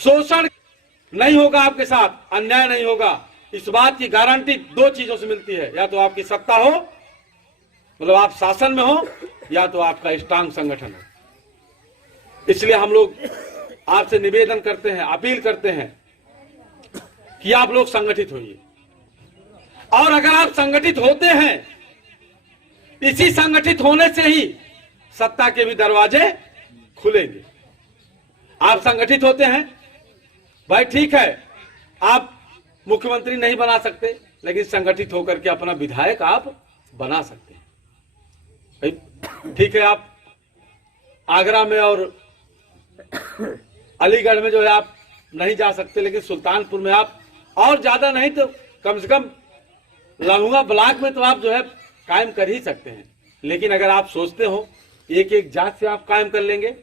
शोषण नहीं होगा, आपके साथ अन्याय नहीं होगा। इस बात की गारंटी दो चीजों से मिलती है, या तो आपकी सत्ता हो, मतलब आप शासन में हो, या तो आपका स्ट्रांग संगठन हो। इसलिए हम लोग आपसे निवेदन करते हैं, अपील करते हैं कि आप लोग संगठित होइए। और अगर आप संगठित होते हैं, इसी संगठित होने से ही सत्ता के भी दरवाजे खुलेंगे। आप संगठित होते हैं, भाई ठीक है, आप मुख्यमंत्री नहीं बना सकते, लेकिन संगठित होकर के अपना विधायक आप बना सकते हैं। भाई ठीक है, आप आगरा में और अलीगढ़ में जो है आप नहीं जा सकते, लेकिन सुल्तानपुर में आप, और ज्यादा नहीं तो कम से कम लंगुआ ब्लॉक में तो आप जो है कायम कर ही सकते हैं। लेकिन अगर आप सोचते हो एक एक जात से आप कायम कर लेंगे,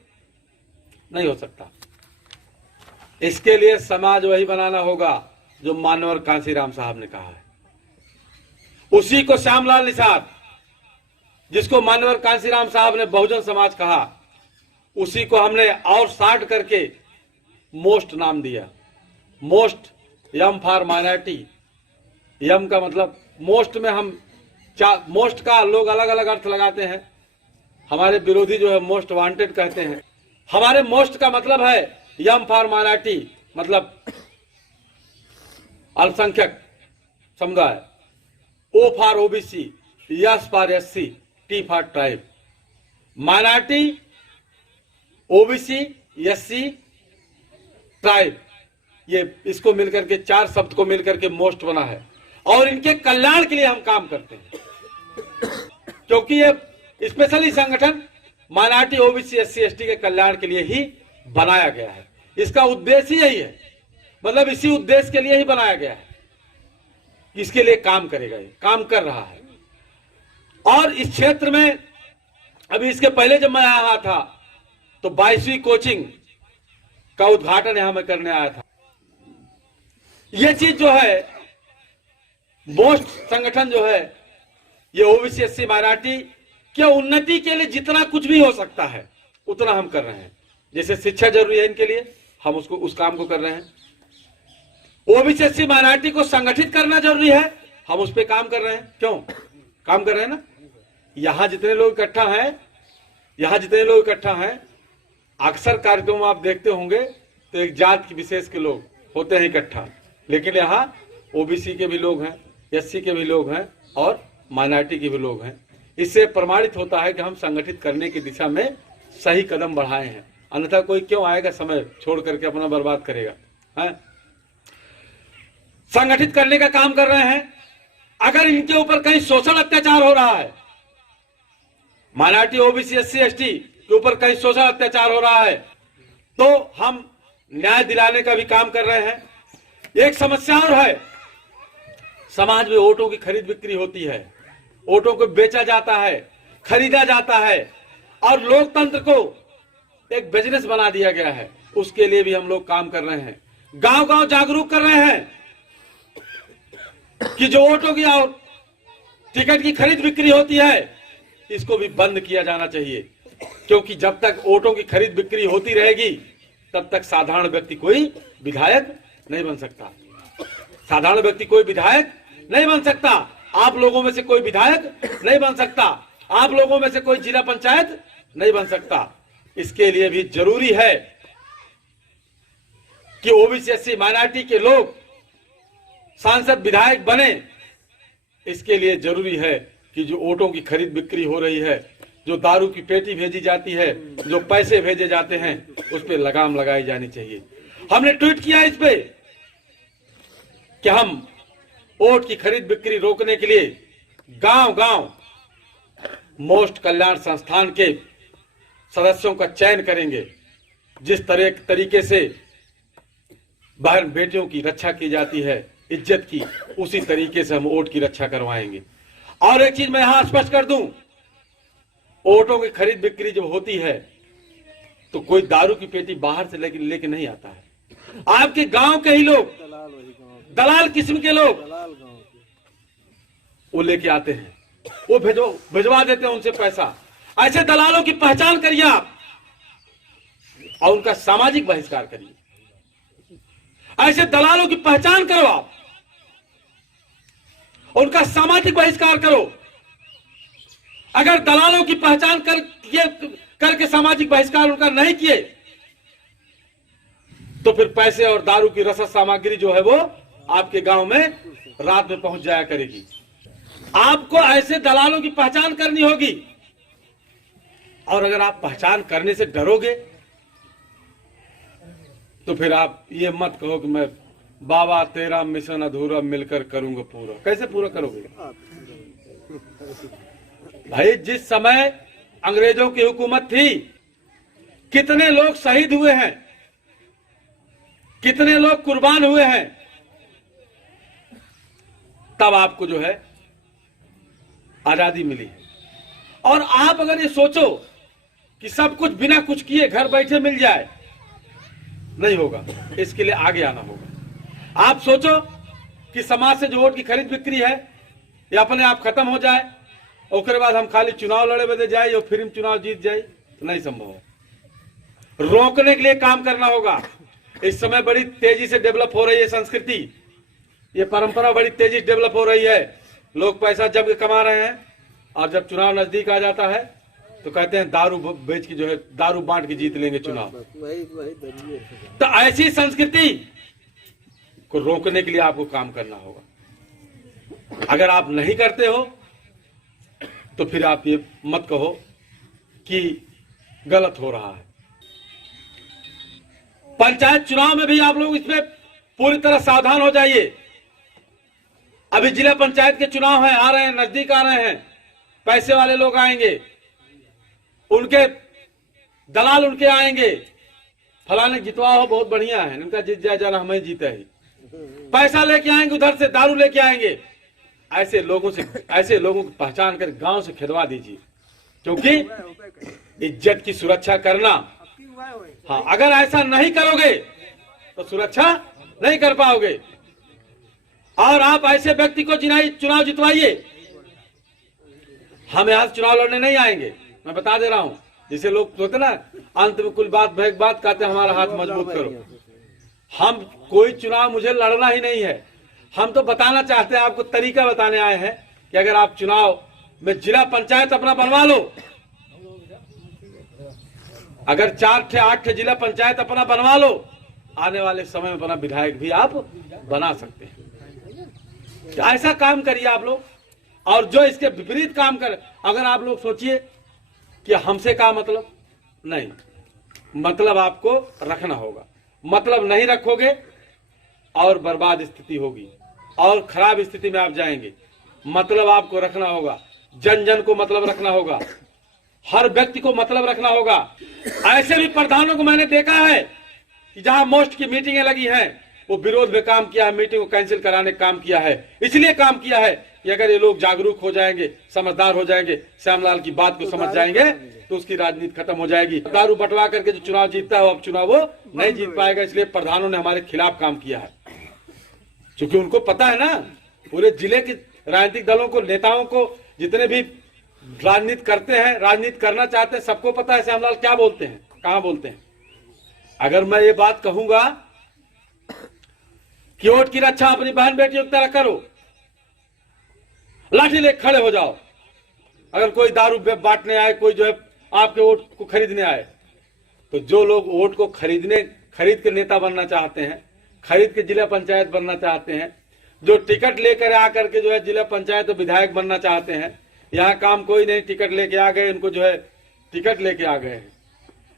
नहीं हो सकता। इसके लिए समाज वही बनाना होगा जो मानवर कांसीराम साहब ने कहा है। उसी को श्यामलाल निषाद, जिसको मानवर कांसीराम साहब ने बहुजन समाज कहा, उसी को हमने और शार्ट करके मोस्ट नाम दिया। मोस्ट, यम फॉर माइनॉरिटी। यम का मतलब मोस्ट में हम मोस्ट का लोग अलग अलग अर्थ लगाते हैं। हमारे विरोधी जो है मोस्ट वांटेड कहते हैं। हमारे मोस्ट का मतलब है यम फॉर माइनॉरिटी, मतलब अल्पसंख्यक समुदाय। O for OBC, S for SC, T for tribe. Minority, OBC, SC, tribe, ये इसको मिलकर के, चार शब्द को मिलकर के मोस्ट बना है। और इनके कल्याण के लिए हम काम करते हैं, क्योंकि ये स्पेशली संगठन माइनॉरिटी, ओबीसी, एससी, एसटी के कल्याण के लिए ही बनाया गया है। इसका उद्देश्य यही है, मतलब इसी उद्देश्य के लिए ही बनाया गया है। इसके लिए काम करेगा, ये काम कर रहा है। और इस क्षेत्र में अभी इसके पहले जब मैं आया था तो 22वीं कोचिंग का उद्घाटन यहां मैं करने आया था। ये चीज जो है, मोस्ट संगठन जो है, ये ओबीसी, एससी, माइनॉरिटी के उन्नति के लिए जितना कुछ भी हो सकता है उतना हम कर रहे हैं। जैसे शिक्षा जरूरी है इनके लिए, हम उस काम को कर रहे हैं। ओबीसी, एससी, माइनॉरिटी को संगठित करना जरूरी है, हम उस पर काम कर रहे हैं। क्यों काम कर रहे हैं ना? यहां जितने लोग इकट्ठा हैं, अक्सर कार्यक्रम आप देखते होंगे तो एक जात की विशेष के लोग होते हैं इकट्ठा, लेकिन यहाँ ओबीसी के भी लोग हैं, एससी के भी लोग हैं और माइनॉरिटी के भी लोग हैं। इससे प्रमाणित होता है कि हम संगठित करने की दिशा में सही कदम बढ़ाए हैं। अन्यथा कोई क्यों आएगा समय छोड़ करके अपना बर्बाद करेगा, है? संगठित करने का काम कर रहे हैं। अगर इनके ऊपर कहीं शोषण अत्याचार हो रहा है, माइनॉरिटी, ओबीसी, एससी, एसटी के ऊपर कहीं शोषण अत्याचार हो रहा है, तो हम न्याय दिलाने का भी काम कर रहे हैं। एक समस्या और है, समाज में वोटों की खरीद बिक्री होती है, वोटों को बेचा जाता है, खरीदा जाता है, और लोकतंत्र को एक बिजनेस बना दिया गया है। उसके लिए भी हम लोग काम कर रहे हैं। गांव गांव जागरूक कर रहे हैं कि जो वोटों की और टिकट की खरीद बिक्री होती है, इसको भी बंद किया जाना चाहिए। क्योंकि जब तक वोटों की खरीद बिक्री होती रहेगी, तब तक साधारण व्यक्ति कोई विधायक नहीं बन सकता। साधारण व्यक्ति कोई विधायक नहीं बन सकता। आप लोगों में से कोई विधायक नहीं बन सकता। आप लोगों में से कोई जिला पंचायत नहीं बन सकता। इसके लिए भी जरूरी है कि ओबीसी, एससी, माइनॉरिटी के लोग सांसद, विधायक बने। इसके लिए जरूरी है कि जो वोटों की खरीद बिक्री हो रही है, जो दारू की पेटी भेजी जाती है, जो पैसे भेजे जाते हैं, उस पर लगाम लगाई जानी चाहिए। हमने ट्वीट किया इस पे कि हम वोट की खरीद बिक्री रोकने के लिए गांव गांव मोस्ट कल्याण संस्थान के सदस्यों का चयन करेंगे। जिस तरीके से बहन बेटियों की रक्षा की जाती है, इज्जत की, उसी तरीके से हम वोट की रक्षा करवाएंगे। और एक चीज मैं यहां स्पष्ट कर दूं, वोटों की खरीद बिक्री जब होती है तो कोई दारू की पेटी बाहर से लेके नहीं आता है। आपके गांव के ही लोग, दलाल किस्म के लोग, वो लेके आते हैं, वो भिजवा देते हैं उनसे पैसा। ऐसे दलालों की पहचान करिए आप और उनका सामाजिक बहिष्कार करिए। ऐसे दलालों की पहचान करो आप, उनका सामाजिक बहिष्कार करो। अगर दलालों की पहचान करके सामाजिक बहिष्कार उनका नहीं किए तो फिर पैसे और दारू की रसद सामग्री जो है वो आपके गांव में रात में पहुंच जाया करेगी। आपको ऐसे दलालों की पहचान करनी होगी। और अगर आप पहचान करने से डरोगे तो फिर आप ये मत कहो कि मैं बाबा तेरा मिशन अधूरा मिलकर करूंगा पूरा। कैसे पूरा करोगे भाई? जिस समय अंग्रेजों की हुकूमत थी, कितने लोग शहीद हुए हैं, कितने लोग कुर्बान हुए हैं। तब आपको जो है आजादी मिली। और आप अगर ये सोचो कि सब कुछ बिना कुछ किए घर बैठे मिल जाए, नहीं होगा। इसके लिए आगे आना होगा। आप सोचो कि समाज से जो वोट की खरीद बिक्री है ये अपने आप खत्म हो जाए, उसके बाद हम खाली चुनाव लड़े बदे जाए और फिर हम चुनाव जीत जाए, तो नहीं संभव है। रोकने के लिए काम करना होगा। इस समय बड़ी तेजी से डेवलप हो रही है संस्कृति, ये परंपरा बड़ी तेजी से डेवलप हो रही है। लोग पैसा जब कमा रहे हैं और जब चुनाव नजदीक आ जाता है तो कहते हैं दारू बेच के जो है दारू बांट के जीत लेंगे चुनाव। तो ऐसी संस्कृति को रोकने के लिए आपको काम करना होगा। अगर आप नहीं करते हो तो फिर आप ये मत कहो कि गलत हो रहा है। पंचायत चुनाव में भी आप लोग इसमें पूरी तरह सावधान हो जाइए। अभी जिला पंचायत के चुनाव हैं, आ रहे हैं, नजदीक आ रहे हैं। पैसे वाले लोग आएंगे, उनके दलाल उनके आएंगे, फलाने जितवा हो बहुत बढ़िया है, इनका जीत जाए जाना हमें जीता ही। पैसा लेके आएंगे, उधर से दारू लेके आएंगे। ऐसे लोगों की पहचान कर गांव से खिदवा दीजिए, क्योंकि इज्जत की सुरक्षा करना, हाँ, अगर ऐसा नहीं करोगे तो सुरक्षा नहीं कर पाओगे। और आप ऐसे व्यक्ति को चुनाव जितवाइए। हम यहां चुनाव लड़ने नहीं आएंगे, मैं बता दे रहा हूं। जिसे लोग सोचते ना अंत में कुल बात भैक बात कहते हमारा हाथ मजबूत करो। हम कोई चुनाव मुझे लड़ना ही नहीं है। हम तो बताना चाहते हैं, आपको तरीका बताने आए हैं कि अगर आप चुनाव में जिला पंचायत अपना बनवा लो, अगर 4 से 8 जिला पंचायत अपना बनवा लो, आने वाले समय में अपना विधायक भी आप बना सकते हैं। तो ऐसा काम करिए आप लोग। और जो इसके विपरीत काम करे, अगर आप लोग सोचिए कि हमसे क्या मतलब, नहीं, मतलब आपको रखना होगा। मतलब नहीं रखोगे और बर्बाद स्थिति होगी और खराब स्थिति में आप जाएंगे। मतलब आपको रखना होगा, जन जन को मतलब रखना होगा, हर व्यक्ति को मतलब रखना होगा। ऐसे भी प्रधानों को मैंने देखा है कि जहां मोस्ट की मीटिंगें लगी हैं, वो विरोध में काम किया है, मीटिंग को कैंसिल कराने का काम किया है। इसलिए काम किया है कि अगर ये लोग जागरूक हो जाएंगे, समझदार हो जाएंगे, श्यामलाल की बात को समझ जाएंगे तो उसकी राजनीति खत्म हो जाएगी। दारू बंटवा करके जो चुनाव जीतता है, अब चुनाव वो नहीं जीत पाएगा। इसलिए प्रधानों ने हमारे खिलाफ काम किया है, क्योंकि उनको पता है ना, पूरे जिले के राजनीतिक दलों को, नेताओं को, जितने भी राजनीति करते हैं, राजनीति करना चाहते हैं, सबको पता है श्यामलाल क्या बोलते हैं, कहां बोलते हैं। अगर मैं ये बात कहूंगा कि वोट की रक्षा अपनी बहन बेटियों की तरह करो, लाठी लेकर खड़े हो जाओ। अगर कोई दारू बांटने आए, कोई जो है आपके वोट को खरीदने आए, तो जो लोग वोट को खरीद के नेता बनना चाहते हैं, खरीद के जिला पंचायत बनना चाहते हैं, जो टिकट लेकर आकर के जो है जिला पंचायत और विधायक बनना चाहते हैं, यहाँ काम कोई नहीं, टिकट लेके आ गए, उनको जो है टिकट लेके आ गए हैं।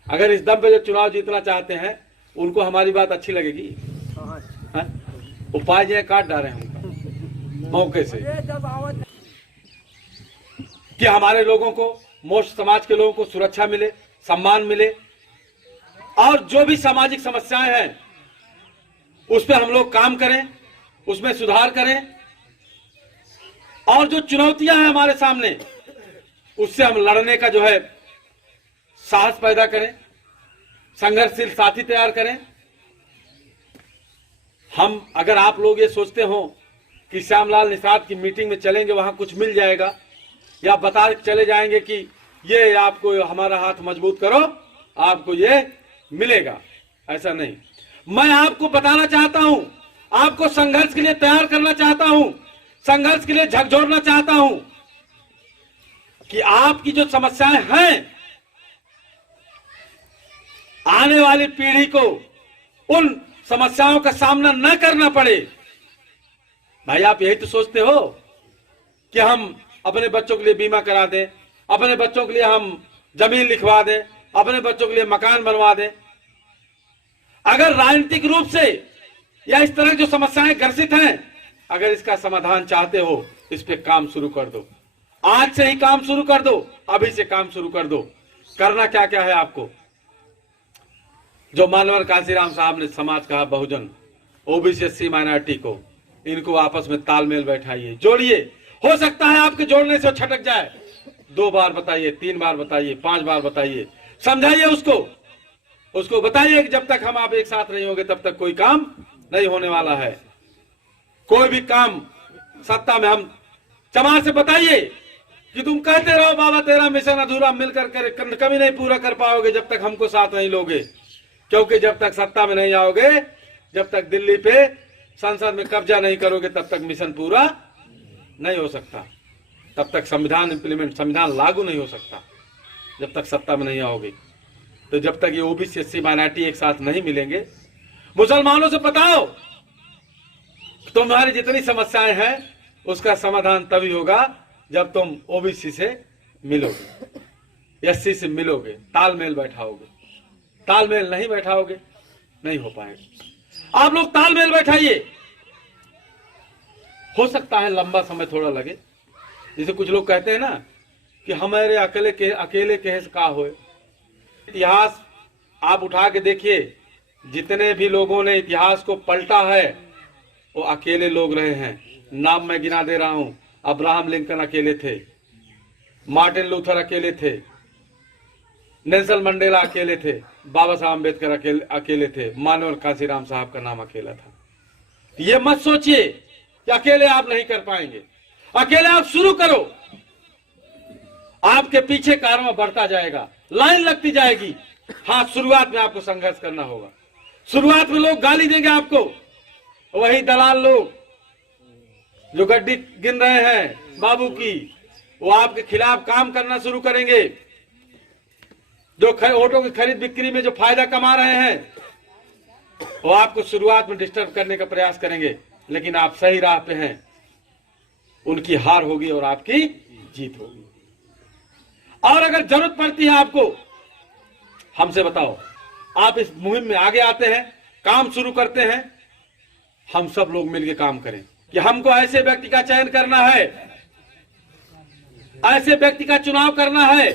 अगर इस दम पे जो चुनाव जीतना चाहते हैं, उनको हमारी बात अच्छी लगेगी? उपाय जो काट डाले हैं उनका मौके से, कि हमारे लोगों को, मोस्ट समाज के लोगों को सुरक्षा मिले, सम्मान मिले, और जो भी सामाजिक समस्याएं हैं उस पर हम लोग काम करें, उसमें सुधार करें, और जो चुनौतियां हैं हमारे सामने उससे हम लड़ने का जो है साहस पैदा करें, संघर्षशील साथी तैयार करें। हम, अगर आप लोग ये सोचते हो कि श्यामलाल निषाद की मीटिंग में चलेंगे वहां कुछ मिल जाएगा, या बता चले जाएंगे कि ये आपको हमारा हाथ मजबूत करो, आपको ये मिलेगा, ऐसा नहीं। मैं आपको बताना चाहता हूं, आपको संघर्ष के लिए तैयार करना चाहता हूं, संघर्ष के लिए झकझोरना चाहता हूं कि आपकी जो समस्याएं हैं, आने वाली पीढ़ी को उन समस्याओं का सामना न करना पड़े। भाई आप यही तो सोचते हो कि हम अपने बच्चों के लिए बीमा करा दें, अपने बच्चों के लिए हम जमीन लिखवा दें, अपने बच्चों के लिए मकान बनवा दें। अगर राजनीतिक रूप से या इस तरह जो समस्याएं ग्रसित हैं, अगर इसका समाधान चाहते हो, इस पे काम शुरू कर दो। आज से ही काम शुरू कर दो, अभी से काम शुरू कर दो। करना क्या क्या है आपको? जो मानवर कांसीराम साहब ने समाज कहा, बहुजन, ओबीसी, एससी, माइनॉरिटी को, इनको आपस में तालमेल बैठाइए, जोड़िए। हो सकता है आपके जोड़ने से छटक जाए। 2 बार बताइए, 3 बार बताइए, 5 बार बताइए, समझाइए उसको बताइए कि जब तक हम आप एक साथ नहीं होंगे तब तक कोई काम नहीं होने वाला है। कोई भी काम सत्ता में हम चमार से बताइए कि तुम कहते रहो बाबा तेरा मिशन अधूरा, मिलकर कभी नहीं पूरा कर पाओगे जब तक हमको साथ नहीं लोगे। क्योंकि जब तक सत्ता में नहीं आओगे, जब तक दिल्ली पे संसद में कब्जा नहीं करोगे, तब तक मिशन पूरा नहीं हो सकता। तब तक संविधान लागू नहीं हो सकता, जब तक सत्ता में नहीं आओगे। तो जब तक ये ओबीसी, एससी, माइनॉरिटी एक साथ नहीं मिलेंगे, मुसलमानों से बताओ तुम्हारी जितनी समस्याएं हैं उसका समाधान तभी होगा जब तुम ओबीसी से मिलोगे, एससी से मिलोगे, तालमेल बैठाओगे। तालमेल नहीं बैठाओगे, नहीं हो पाएगा। आप लोग तालमेल बैठाइए। हो सकता है लंबा समय थोड़ा लगे, जैसे कुछ लोग कहते हैं ना कि हमारे अकेले केस का होए। इतिहास आप उठा के देखिए, जितने भी लोगों ने इतिहास को पलटा है वो अकेले लोग रहे हैं। नाम मैं गिना दे रहा हूं, अब्राहम लिंकन अकेले थे, मार्टिन लूथर अकेले थे, नेल्सन मंडेला अकेले थे, बाबा साहब अम्बेडकर अकेले थे, मानवर कांसीराम साहब का नाम अकेला था। ये मत सोचिए कि अकेले आप नहीं कर पाएंगे। अकेले आप शुरू करो, आपके पीछे कारवां बढ़ता जाएगा, लाइन लगती जाएगी। हाँ, शुरुआत में आपको संघर्ष करना होगा। शुरुआत में लोग गाली देंगे आपको, वही दलाल लोग जो गड्डी गिन रहे हैं बाबू की, वो आपके खिलाफ काम करना शुरू करेंगे। जो ऑटो की खरीद बिक्री में जो फायदा कमा रहे हैं, वो आपको शुरुआत में डिस्टर्ब करने का प्रयास करेंगे, लेकिन आप सही राह पे हैं। उनकी हार होगी और आपकी जीत होगी। और अगर जरूरत पड़ती है आपको, हमसे बताओ। आप इस मुहिम में आगे आते हैं, काम शुरू करते हैं, हम सब लोग मिलकर काम करें कि हमको ऐसे व्यक्ति का चयन करना है, ऐसे व्यक्ति का चुनाव करना है,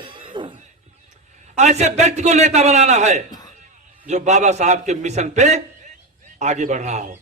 ऐसे व्यक्ति को नेता बनाना है जो बाबा साहब के मिशन पे आगे बढ़ रहा हो।